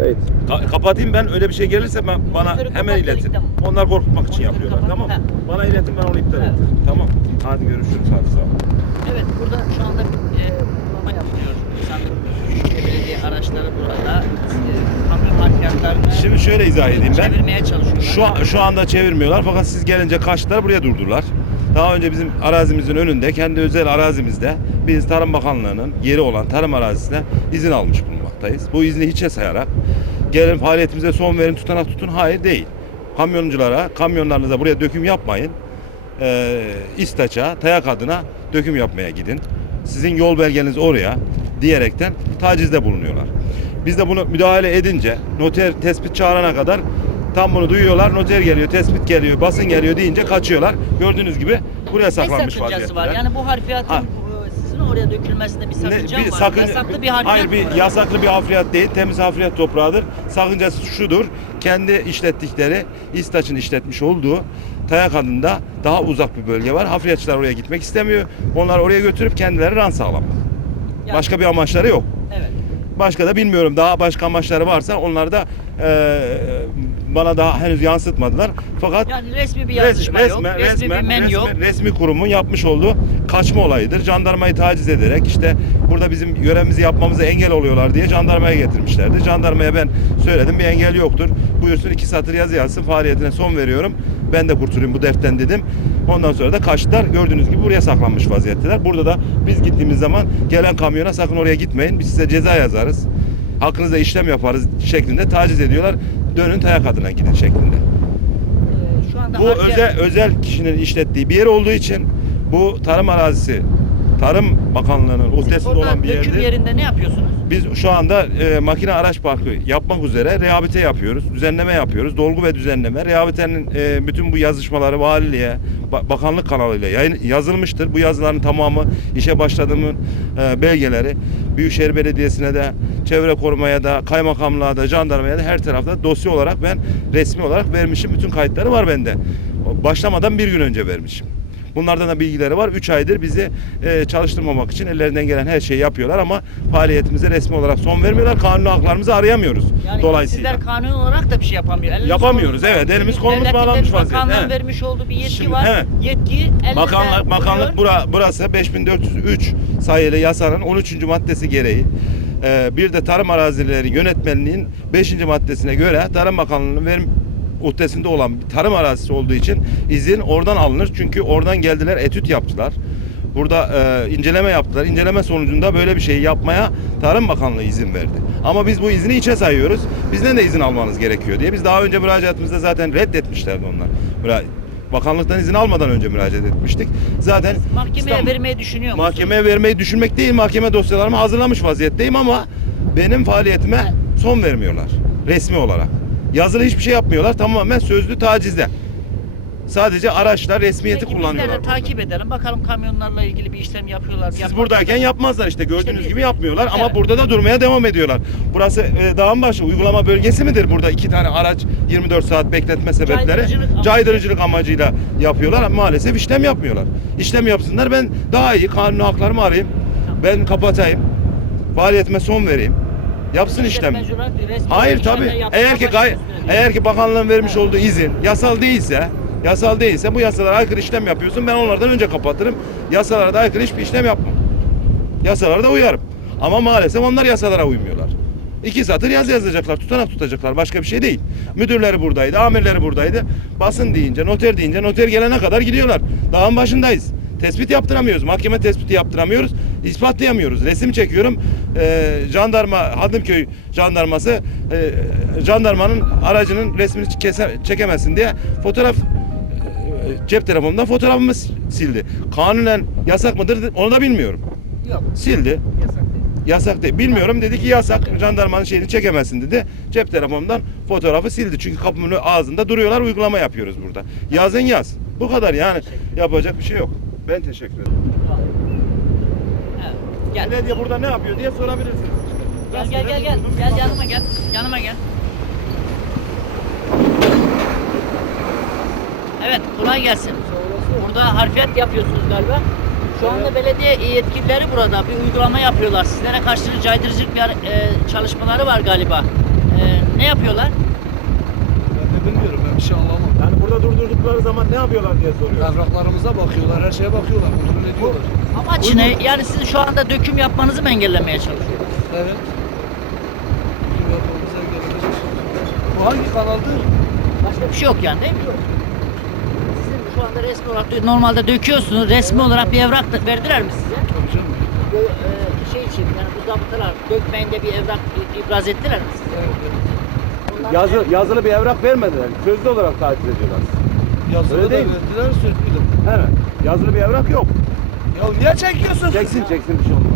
Kayıt. Ka- kapatayım ben öyle bir şey gelirse ben bana Monitörü hemen kapat, iletin. tamam. Onlar korkutmak için Monitörü yapıyorlar kapat, tamam mı? ha. Bana iletin ben onu iptal Evet. ederim. Tamam. Hadi görüşürüz hadi sağ ol. Evet burada şu anda bir e, uygulama yapılıyor. Büyükşehir Belediye araçları burada e, kamyon Şimdi şöyle izah edeyim ben. çevirmeye çalışıyorlar. Şu an, şu anda çevirmiyorlar fakat siz gelince kaçtılar buraya durdular. Daha önce bizim arazimizin önünde kendi özel arazimizde biz Tarım Bakanlığı'nın yeri olan tarım arazisine izin almış bulunmaktayız. Bu izni hiçe sayarak gelin faaliyetimize son verin tutanak tutun hayır değil. Kamyonculara kamyonlarınıza buraya döküm yapmayın. Ee, İstaç'a, Tayak adına döküm yapmaya gidin. Sizin yol belgeniz oraya diyerekten tacizde bulunuyorlar. Biz de bunu müdahale edince noter tespit çağırana kadar tam bunu duyuyorlar. Noter geliyor, tespit geliyor, basın geliyor deyince kaçıyorlar. Gördüğünüz gibi buraya saklanmış vaziyetteler. var? Yani bu harfiyatın Ha. E, oraya dökülmesinde bir Ne- sakınca bir mı var? sakın- Yasaklı bir harfiyat Hayır bir var? yasaklı bir hafriyat değil. Temiz hafriyat toprağıdır. Sakıncası şudur. Kendi işlettikleri İstaç'ın işletmiş olduğu Tayak adında daha uzak bir bölge var. Hafriyatçılar oraya gitmek istemiyor. Onlar oraya götürüp kendileri ran sağlamak. Yani- Başka bir amaçları yok. Evet. Başka da bilmiyorum. Daha başka amaçları varsa onlar da eee, bana daha henüz yansıtmadılar. Fakat Yani resmi bir res- yazışma yok, resmen, resmi resmen, bir men resmen- yok. resmi kurumun yapmış olduğu kaçma olayıdır. Jandarmayı taciz ederek işte burada bizim görevimizi yapmamıza engel oluyorlar diye jandarmaya getirmişlerdi. Jandarmaya ben söyledim bir engel yoktur. Buyursun iki satır yazı yazsın faaliyetine son veriyorum. Ben de kurtulayım bu deften dedim. Ondan sonra da kaçtılar. Gördüğünüz gibi buraya saklanmış vaziyetteler. Burada da biz gittiğimiz zaman gelen kamyona sakın oraya gitmeyin. Biz size ceza yazarız. Hakkınızda işlem yaparız şeklinde taciz ediyorlar. Dönün tayak adına gidin şeklinde. Ee, şu anda Bu harfiyat- özel özel kişinin işlettiği bir yer olduğu için bu tarım arazisi Tarım Bakanlığı'nın uhdesinde olan bir döküm yerdir. yerinde ne yapıyorsunuz? Biz şu anda e, makine araç parkı yapmak üzere rehabilite yapıyoruz, düzenleme yapıyoruz. Dolgu ve düzenleme. Rehabilitenin e, bütün bu yazışmaları valiliğe, ba- bakanlık kanalıyla yayın, yazılmıştır. Bu yazıların tamamı işe başladığımın e, belgeleri Büyükşehir Belediyesi'ne de, çevre korumaya da, kaymakamlığa da, jandarmaya da her tarafta dosya olarak ben resmi olarak vermişim. Bütün kayıtları var bende. Başlamadan bir gün önce vermişim. Bunlardan da bilgileri var. 3 aydır bizi e, çalıştırmamak için ellerinden gelen her şeyi yapıyorlar ama faaliyetimize resmi olarak son vermiyorlar. Kanuni haklarımızı arayamıyoruz. Yani Dolayısıyla. sizler kanun olarak da bir şey yapamıyor. Eliniz Yapamıyoruz, kolunuz evet. Elimiz kolumuz bağlanmış vaziyette, Bakanlığın evet. vermiş olduğu bir yetki Şimdi, var. evet. Yetki Bakanlık, bakanlık bura, burası 5403 sayılı yasanın 13. maddesi gereği e, bir de tarım arazileri yönetmenliğin 5. maddesine göre Tarım Bakanlığı'nın uhdesinde olan bir tarım arazisi olduğu için izin oradan alınır. Çünkü oradan geldiler etüt yaptılar. Burada e, inceleme yaptılar. İnceleme sonucunda böyle bir şeyi yapmaya Tarım Bakanlığı izin verdi. Ama biz bu izni içe sayıyoruz. Bizden de izin almanız gerekiyor diye. Biz daha önce müracaatımızda zaten reddetmişlerdi onlar. Müra- Bakanlıktan izin almadan önce müracaat etmiştik. Zaten Mahkemeye İstanbul- vermeyi düşünüyor musunuz? Mahkemeye vermeyi düşünmek değil, mahkeme dosyalarımı hazırlamış vaziyetteyim ama benim faaliyetime son vermiyorlar resmi olarak. Yazılı hiçbir şey yapmıyorlar, tamamen sözlü tacizde. Sadece araçlar resmiyeti Peki kullanıyorlar. bizler de takip edelim. Bakalım kamyonlarla ilgili bir işlem yapıyorlar. Siz yapmazlar. buradayken yapmazlar işte gördüğünüz biz- gibi yapmıyorlar ama Evet. burada da durmaya devam ediyorlar. Burası e, dağın başı uygulama bölgesi midir? Burada iki tane araç 24 saat bekletme sebepleri Caydırıcılık amacı- caydırıcılık amacıyla yapıyorlar ama maalesef işlem yapmıyorlar. İşlem yapsınlar ben daha iyi kanuni haklarımı arayayım. Ben kapatayım. Faaliyetime son vereyim. Yapsın işlem. Hayır işlemler tabi. yapmaya Eğer ki gay eğer ki bakanlığın vermiş olduğu izin yasal değilse yasal değilse bu yasalara aykırı işlem yapıyorsun. Ben onlardan önce kapatırım. Yasalara da aykırı hiçbir işlem yapmam. Yasalara da uyarım. Ama maalesef onlar yasalara uymuyorlar. İki satır yaz yazacaklar, tutanak tutacaklar. Başka bir şey değil. Müdürleri buradaydı, amirleri buradaydı. Basın deyince, noter deyince, noter gelene kadar gidiyorlar. Dağın başındayız. Tespit yaptıramıyoruz. Mahkeme tespiti yaptıramıyoruz. İspatlayamıyoruz. Resim çekiyorum. Ee, jandarma, Hadımköy jandarması e, jandarmanın aracının resmini kese, çekemezsin diye fotoğraf e, cep telefonumdan fotoğrafımı sildi. Kanunen yasak mıdır onu da bilmiyorum. Yok. Sildi. Yasak değil. Yasak değil. Bilmiyorum dedi ki yasak. Jandarmanın şeyini çekemezsin dedi. Cep telefonundan fotoğrafı sildi. Çünkü kapımın ağzında duruyorlar. Uygulama yapıyoruz burada. Yazın yaz. Bu kadar yani. Yapacak bir şey yok. Ben teşekkür ederim. Gel. Belediye burada ne yapıyor diye sorabilirsiniz. Gel gel gel gel. Gel yanıma gel. Yanıma gel. Evet kolay gelsin. Burada harfiyat yapıyorsunuz galiba. Şu anda belediye yetkilileri burada bir uygulama yapıyorlar. Sizlere karşı caydırıcılık bir e, çalışmaları var galiba. E, Ne yapıyorlar? Bilmiyorum ben bir şey anlamam. Yani burada durdurdukları zaman ne yapıyorlar diye soruyor. Evraklarımıza bakıyorlar, her şeye bakıyorlar, kontrol ediyorlar. Amaç ne? Yani sizin şu anda döküm yapmanızı mı engellemeye çalışıyorlar? Evet. Bizim yapmamıza gelecek. Bu hangi kanaldı? Başka bir şey yok yani değil mi? Sizin şu anda resmi olarak normalde döküyorsunuz. Resmi olarak bir evrak da verdiler mi size? Tabii canım. Bu e, şey için yani bu zabıtalar dökmeyin de bir evrak i- ibraz ettiler mi size? Evet, evet. Yazı, yazılı bir evrak vermediler. Sözlü olarak taciz ediyorlar. Yazılı Öyle da değil mi? verdiler, sözlü de. Evet. Yazılı bir evrak yok. Ya niye çekiyorsun? Çeksin çeksin bir şey olmaz.